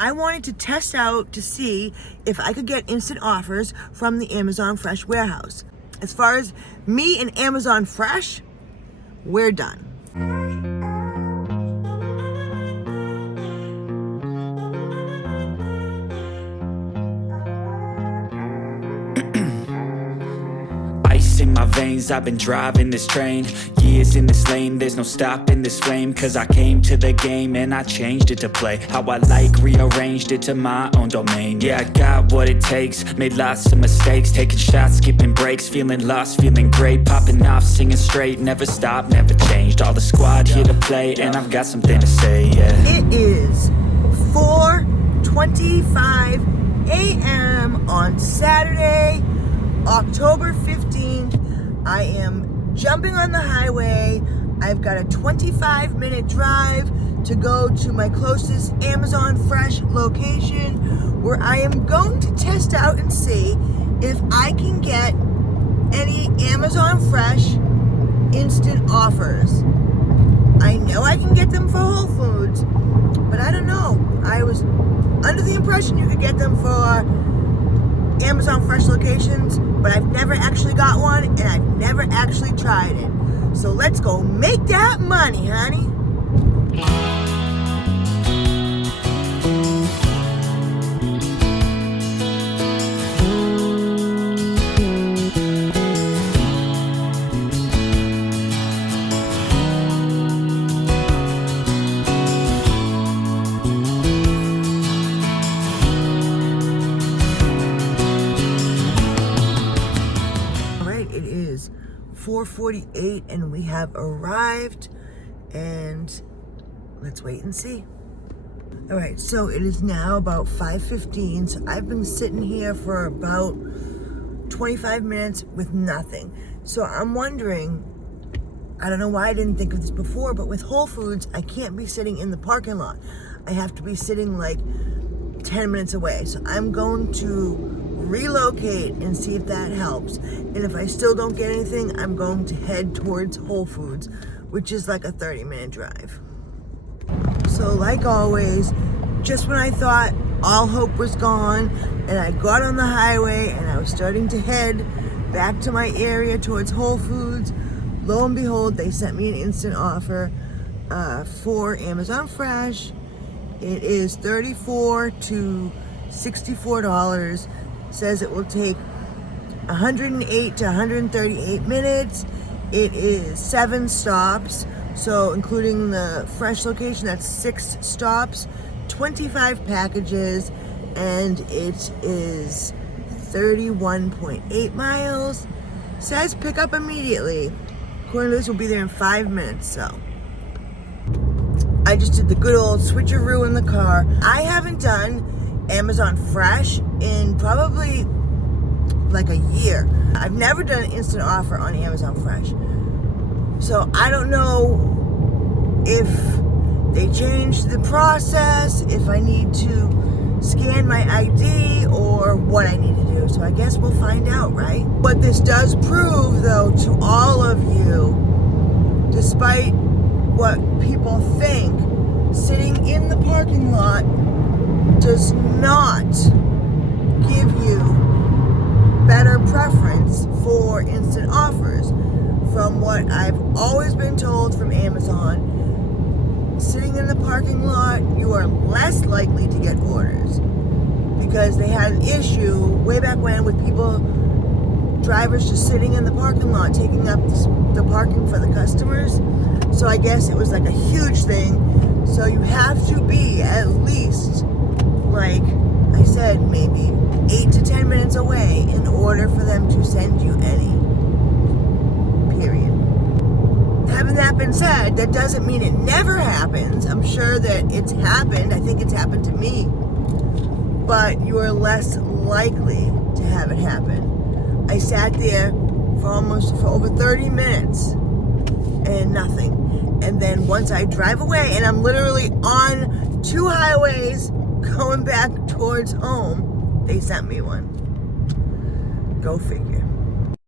I wanted to test out to see if I could get instant offers from the Amazon Fresh warehouse. As far as me and Amazon Fresh, we're done. Ice in my veins, I've been driving this train. Years in this lane, there's no stopping this flame. Cause I came to the game and I changed it to play how I like, rearranged it to my own domain. Yeah, I got what it takes, made lots of mistakes, taking shots, skipping breaks, feeling lost, feeling great, popping off, singing straight, never stopped, never changed. All the squad here to play, and I've got something to say, yeah. It is 4:25 a.m. on Saturday, October 15th. I am jumping on the highway. I've got a 25-minute drive to go to my closest Amazon Fresh location, where I am going to test out and see if I can get any Amazon Fresh instant offers. I know I can get them for Whole Foods, but I don't know. I was under the impression you could get them for Amazon Fresh locations, but I've never actually got one, and I've never actually tried it. So let's go make that money, honey. It is 4:48 and we have arrived, and let's wait and see. All right, so it is now about 5:15, so I've been sitting here for about 25 minutes with nothing. So I'm wondering, I don't know why I didn't think of this before, but with Whole Foods, I can't be sitting in the parking lot. I have to be sitting like 10 minutes away. So I'm going to relocate and see if that helps. And if I still don't get anything, I'm going to head towards Whole Foods, which is like a 30-minute drive. So like always, just when I thought all hope was gone and I got on the highway and I was starting to head back to my area towards Whole Foods, lo and behold, they sent me an instant offer for Amazon Fresh. It is $34 to $64. Says it will take 108 to 138 minutes. It is 7 stops, so including the Fresh location, that's 6 stops, 25 packages, and it is 31.8 miles. Says pick up immediately. According to this, will be there in 5 minutes, so I just did the good old switcheroo in the car. I haven't done Amazon Fresh in probably like a year. I've never done an instant offer on Amazon Fresh. So I don't know if they changed the process, if I need to scan my ID, or what I need to do. So I guess we'll find out, right? What this does prove, though, to all of you, despite what people think, sitting in the parking lot does not give you better preference for instant offers. From what I've always been told from Amazon, sitting in the parking lot, you are less likely to get orders, because they had an issue way back when with drivers just sitting in the parking lot taking up the parking for the customers. So I guess it was like a huge thing. So you have to be at least, like I said, maybe 8 to 10 minutes away in order for them to send you any. Period. Having that been said, that doesn't mean it never happens. I'm sure that it's happened. I think it's happened to me. But you are less likely to have it happen. I sat there for over 30 minutes and nothing. And then once I drive away, and I'm literally on 2 highways going back towards home, they sent me one. Go figure.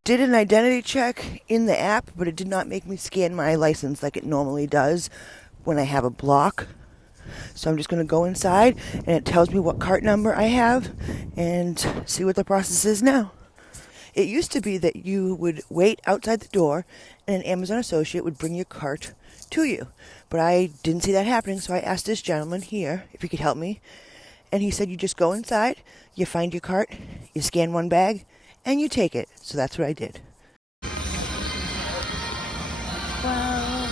Did an identity check in the app, but it did not make me scan my license like it normally does when I have a block. So I'm just going to go inside, and it tells me what cart number I have and see what the process is now. It used to be that you would wait outside the door and an Amazon associate would bring your cart to you. But I didn't see that happening, so I asked this gentleman here if he could help me. And he said you just go inside, you find your cart, you scan one bag, and you take it. So that's what I did. Wow.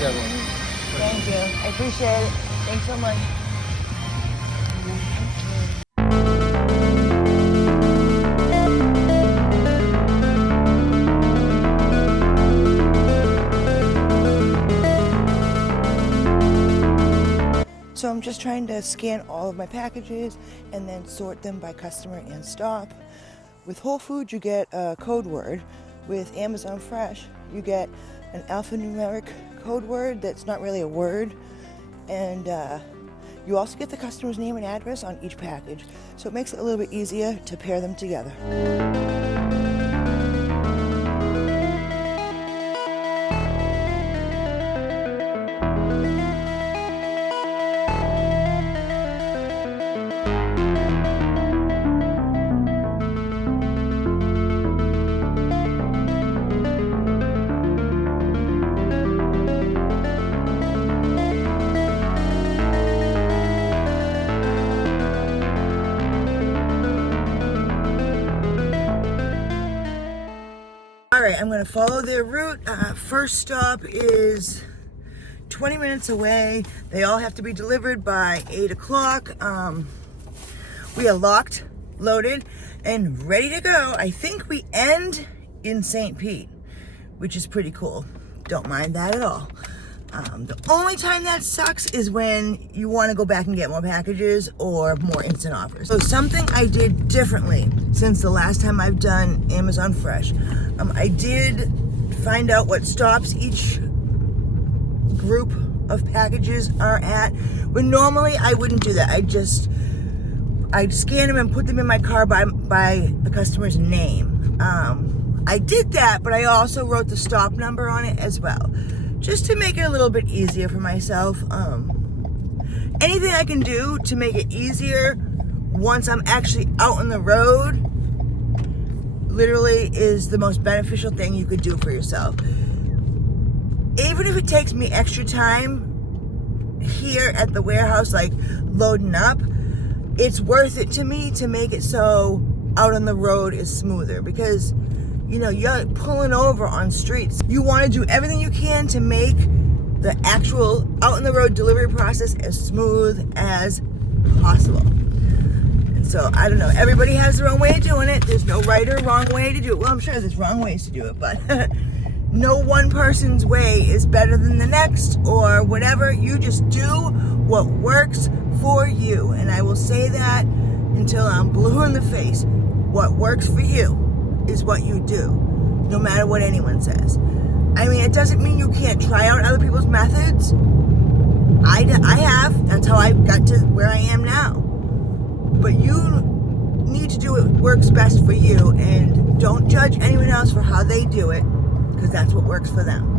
Thank you. I appreciate it. Thanks so much. So I'm just trying to scan all of my packages and then sort them by customer and stop. With Whole Foods, you get a code word. With Amazon Fresh, you get an alphanumeric code word that's not really a word. And you also get the customer's name and address on each package. So it makes it a little bit easier to pair them together. All right, I'm going to follow their route. First stop is 20 minutes away. They all have to be delivered by 8 o'clock. We are locked, loaded, and ready to go. I think we end in St. Pete, which is pretty cool. Don't mind that at all. The only time that sucks is when you want to go back and get more packages or more instant offers. So something I did differently since the last time I've done Amazon Fresh. I did find out what stops each group of packages are at. When normally I wouldn't do that. I'd scan them and put them in my car by the customer's name. I did that, but I also wrote the stop number on it as well, just to make it a little bit easier for myself. Anything I can do to make it easier once I'm actually out on the road literally is the most beneficial thing you could do for yourself. Even if it takes me extra time here at the warehouse, like loading up, it's worth it to me to make it so out on the road is smoother, because you're pulling over on streets. You want to do everything you can to make the actual out on the road delivery process as smooth as possible. And so, I don't know, everybody has their own way of doing it. There's no right or wrong way to do it. Well, I'm sure there's wrong ways to do it, but no one person's way is better than the next or whatever. You just do what works for you. And I will say that until I'm blue in the face. What works for you is what you do, no matter what anyone says. I mean, it doesn't mean you can't try out other people's methods. I have. That's how I got to where I am now. But you need to do what works best for you, and don't judge anyone else for how they do it, because that's what works for them.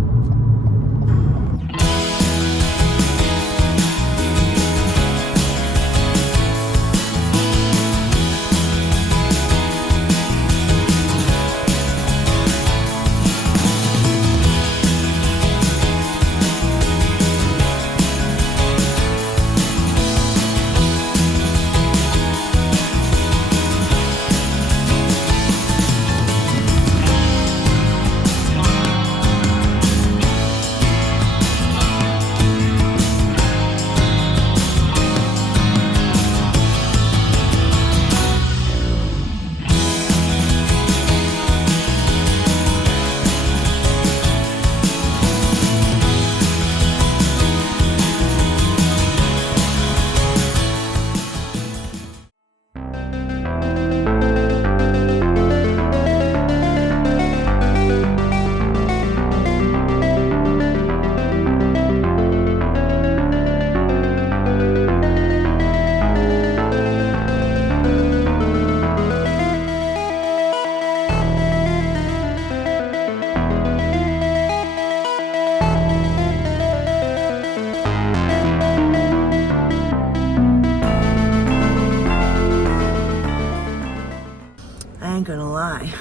gonna lie.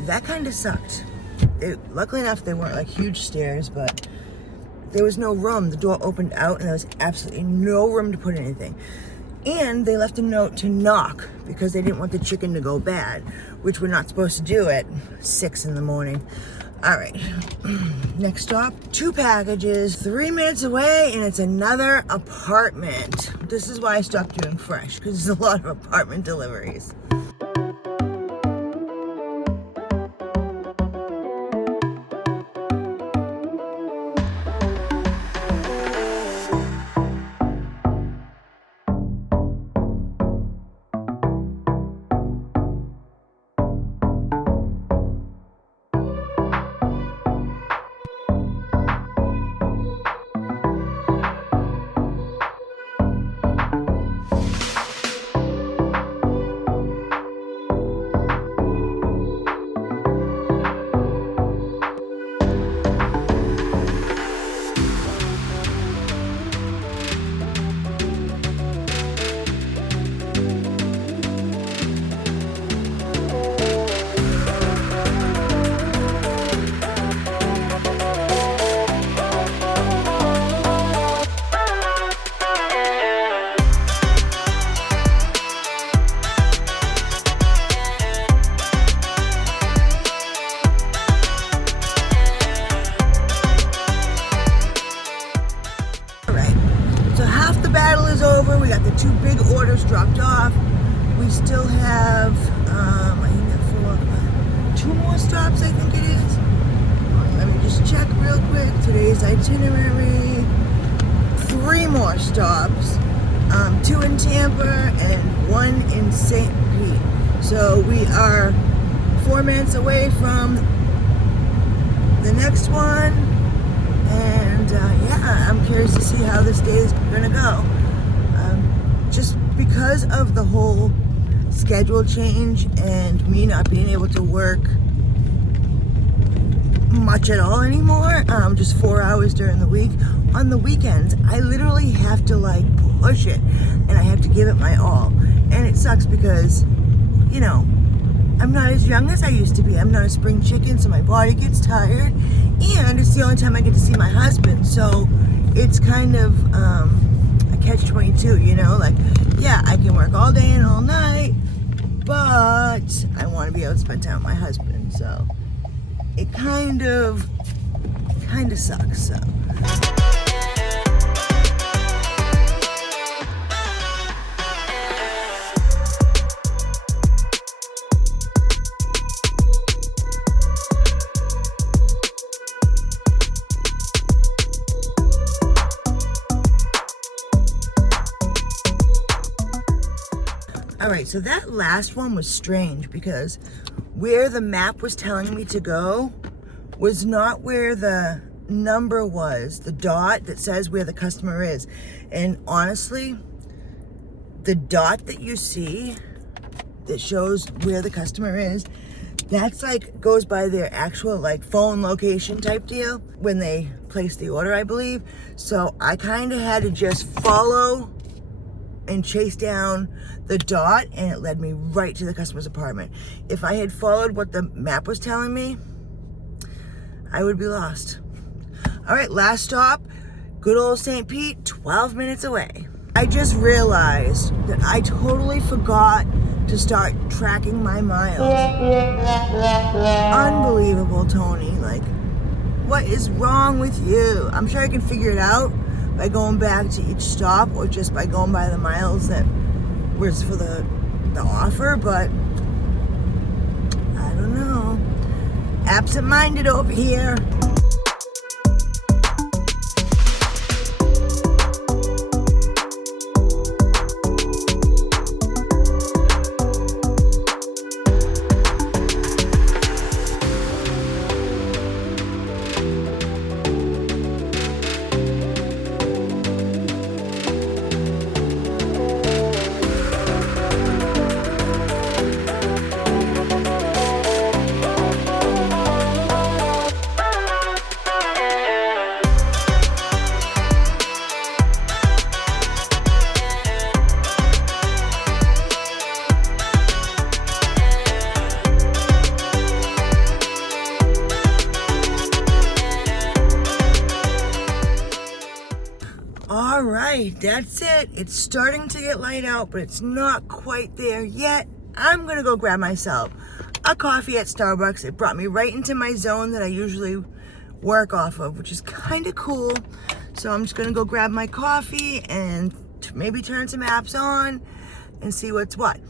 That kind of sucked. Luckily enough, they weren't like huge stairs, but there was no room. The door opened out and there was absolutely no room to put anything. And they left a note to knock because they didn't want the chicken to go bad, which we're not supposed to do at 6 in the morning. All right, next stop, 2 packages, 3 minutes away, and it's another apartment. This is why I stopped doing fresh, because there's a lot of apartment deliveries. Over. We got the 2 big orders dropped off. We still have, I think that's 2 more stops, I think it is. Let me just check real quick. Today's itinerary. 3 more stops. 2 in Tampa and 1 in St. Pete. So we are 4 minutes away from the next one. And yeah, I'm curious to see how this day is gonna go. Just because of the whole schedule change and me not being able to work much at all anymore, just 4 hours during the week. On the weekends, I literally have to like push it and I have to give it my all. And it sucks because, you know, I'm not as young as I used to be. I'm not a spring chicken, so my body gets tired. And it's the only time I get to see my husband. So it's kind of, catch-22, you know, like, yeah, I can work all day and all night, but I want to be able to spend time with my husband, so it kind of sucks, so. All right, so that last one was strange because where the map was telling me to go was not where the number was, the dot that says where the customer is. And honestly, the dot that you see that shows where the customer is, that's like goes by their actual like phone location type deal when they place the order, I believe. So I kind of had to just follow and chase down the dot, and it led me right to the customer's apartment. If I had followed what the map was telling me, I would be lost. All right, last stop, good old St. Pete, 12 minutes away. I just realized that I totally forgot to start tracking my miles. Unbelievable, Tony. Like, what is wrong with you? I'm sure I can figure it out by going back to each stop or just by going by the miles that was for the offer, but I don't know. Absent-minded over here. All right, that's it. It's starting to get light out, but it's not quite there yet. I'm gonna go grab myself a coffee at Starbucks. It brought me right into my zone that I usually work off of, which is kind of cool. So I'm just gonna go grab my coffee and maybe turn some apps on and see what's what.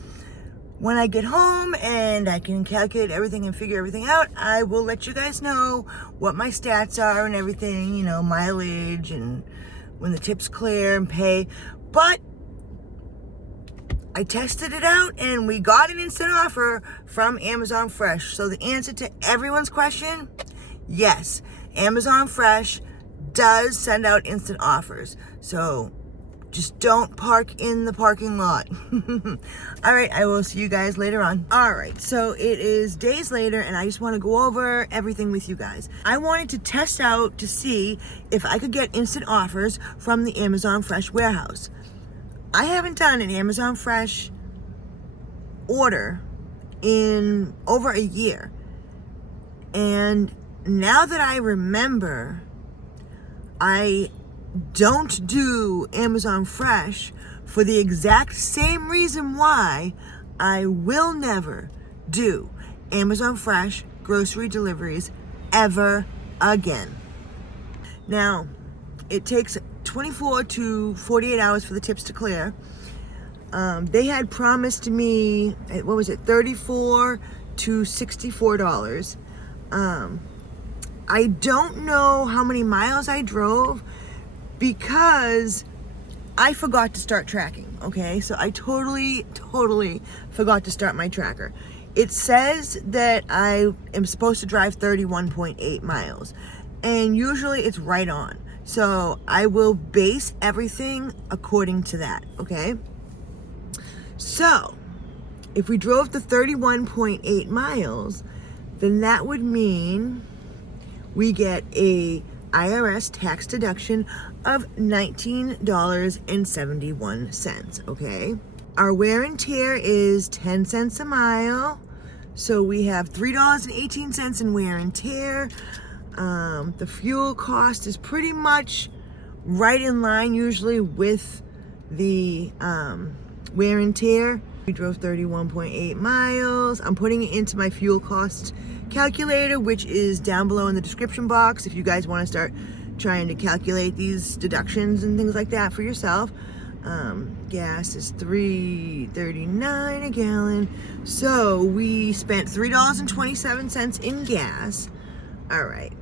When I get home and I can calculate everything and figure everything out, I will let you guys know what my stats are and everything, you know, mileage and when the tips clear and pay. But I tested it out and we got an instant offer from Amazon Fresh. So the answer to everyone's question, yes, Amazon Fresh does send out instant offers. So just don't park in the parking lot. All right, I will see you guys later on. All right, so it is days later and I just want to go over everything with you guys. I wanted to test out to see if I could get instant offers from the Amazon Fresh warehouse. I haven't done an Amazon Fresh order in over a year. And now that I remember, I don't do Amazon Fresh for the exact same reason why I will never do Amazon Fresh grocery deliveries ever again. Now, it takes 24 to 48 hours for the tips to clear. They had promised me, what was it, $34 to $64. I don't know how many miles I drove because I forgot to start tracking, okay? So I totally forgot to start my tracker. It says that I am supposed to drive 31.8 miles, and usually it's right on. So I will base everything according to that, okay? So if we drove the 31.8 miles, then that would mean we get a IRS tax deduction of $19.71, okay? Our wear and tear is 10 cents a mile. So we have $3.18 in wear and tear. The fuel cost is pretty much right in line usually with the wear and tear. We drove 31.8 miles. I'm putting it into my fuel cost calculator, which is down below in the description box if you guys want to start trying to calculate these deductions and things like that for yourself. Gas is $3.39 a gallon. So we spent $3.27 in gas. All right.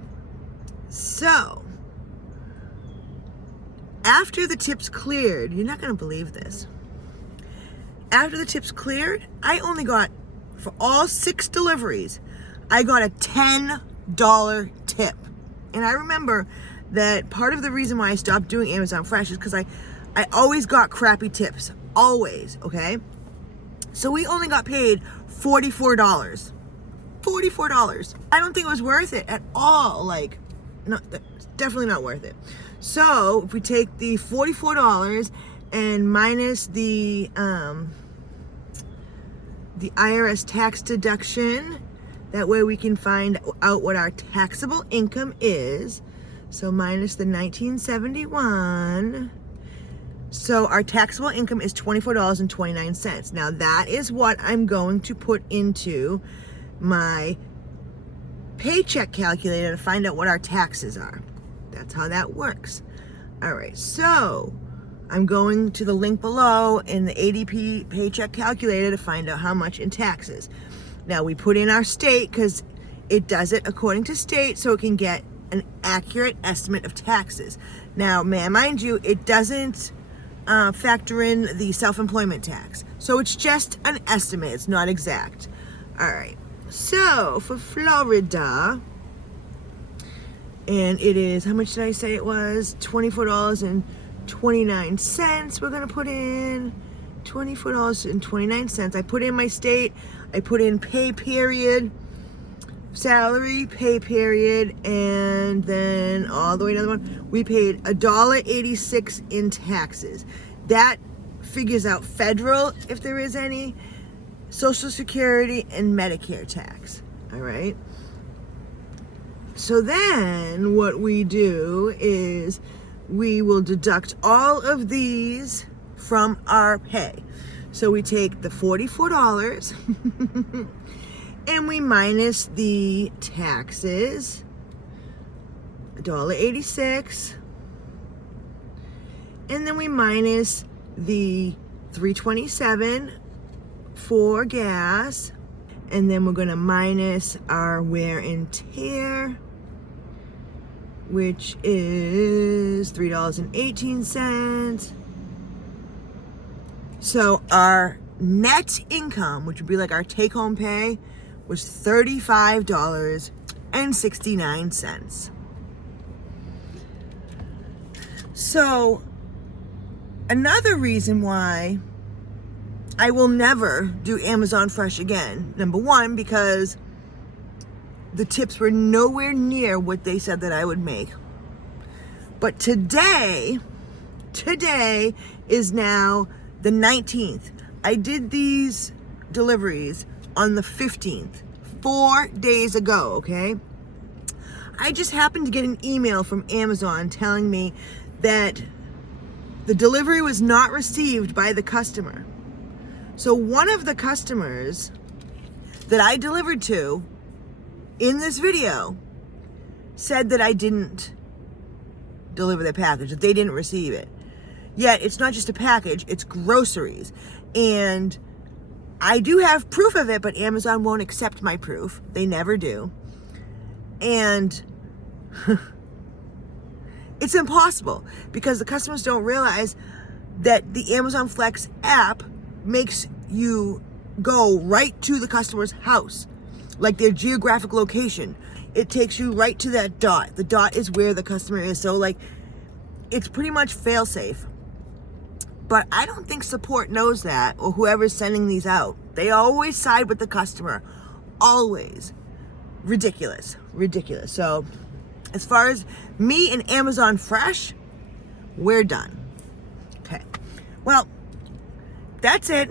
So after the tips cleared, you're not going to believe this. After the tips cleared, I only got, for all 6 deliveries, I got a $10 tip. And I remember that part of the reason why I stopped doing Amazon Fresh is because I always got crappy tips. Always, okay? So we only got paid $44. $44. I don't think it was worth it at all. Like, no, definitely not worth it. So if we take the $44 and minus the IRS tax deduction, that way we can find out what our taxable income is. So minus the $19.71. So our taxable income is $24.29. Now that is what I'm going to put into my paycheck calculator to find out what our taxes are. That's how that works. All right, so I'm going to the link below in the ADP paycheck calculator to find out how much in taxes. Now we put in our state because it does it according to state so it can get an accurate estimate of taxes. Now, mind you, it doesn't factor in the self-employment tax. So it's just an estimate, it's not exact. All right, so for Florida, and it is, how much did I say it was? $24.29. We're gonna put in $24.29. I put in my state, I put in pay period, salary, pay period, and then all the way another one. We paid $1.86 in taxes. That figures out federal, if there is any, Social Security, and Medicare tax. All right. So then what we do is we will deduct all of these from our pay. So we take the $44 and we minus the taxes, $1.86, and then we minus the $3.27 for gas, and then we're going to minus our wear and tear, which is $3.18. So our net income, which would be like our take-home pay, was $35.69. So another reason why I will never do Amazon Fresh again. Number one, because the tips were nowhere near what they said that I would make. But today is now the 19th. I did these deliveries on the 15th, 4 days ago, okay? I just happened to get an email from Amazon telling me that the delivery was not received by the customer. So one of the customers that I delivered to in this video said that I didn't deliver the package, that they didn't receive it. Yet it's not just a package, it's groceries. And I do have proof of it, but Amazon won't accept my proof. They never do. And it's impossible because the customers don't realize that the Amazon Flex app makes you go right to the customer's house, like their geographic location. It takes you right to that dot. The dot is where the customer is. So like, it's pretty much fail safe. But I don't think support knows that, or whoever's sending these out. They always side with the customer. Always. Ridiculous. So as far as me and Amazon Fresh, we're done. Okay. Well, that's it.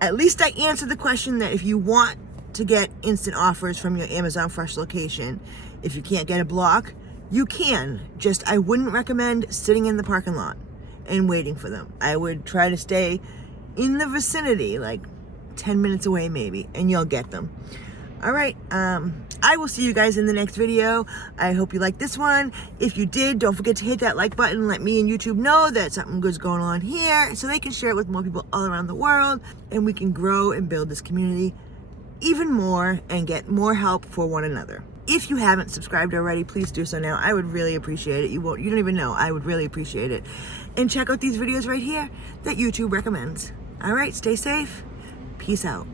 At least I answered the question that if you want to get instant offers from your Amazon Fresh location, if you can't get a block, you can. Just, I wouldn't recommend sitting in the parking lot and waiting for them. I would try to stay in the vicinity, like 10 minutes away maybe, and you'll get them. All right, I will see you guys in the next video. I hope you liked this one. If you did, don't forget to hit that like button. Let me and YouTube know that something good's going on here so they can share it with more people all around the world, and we can grow and build this community even more and get more help for one another. If you haven't subscribed already, please do so now. I would really appreciate it. You don't even know. I would really appreciate it. And check out these videos right here that YouTube recommends. All right, stay safe. Peace out.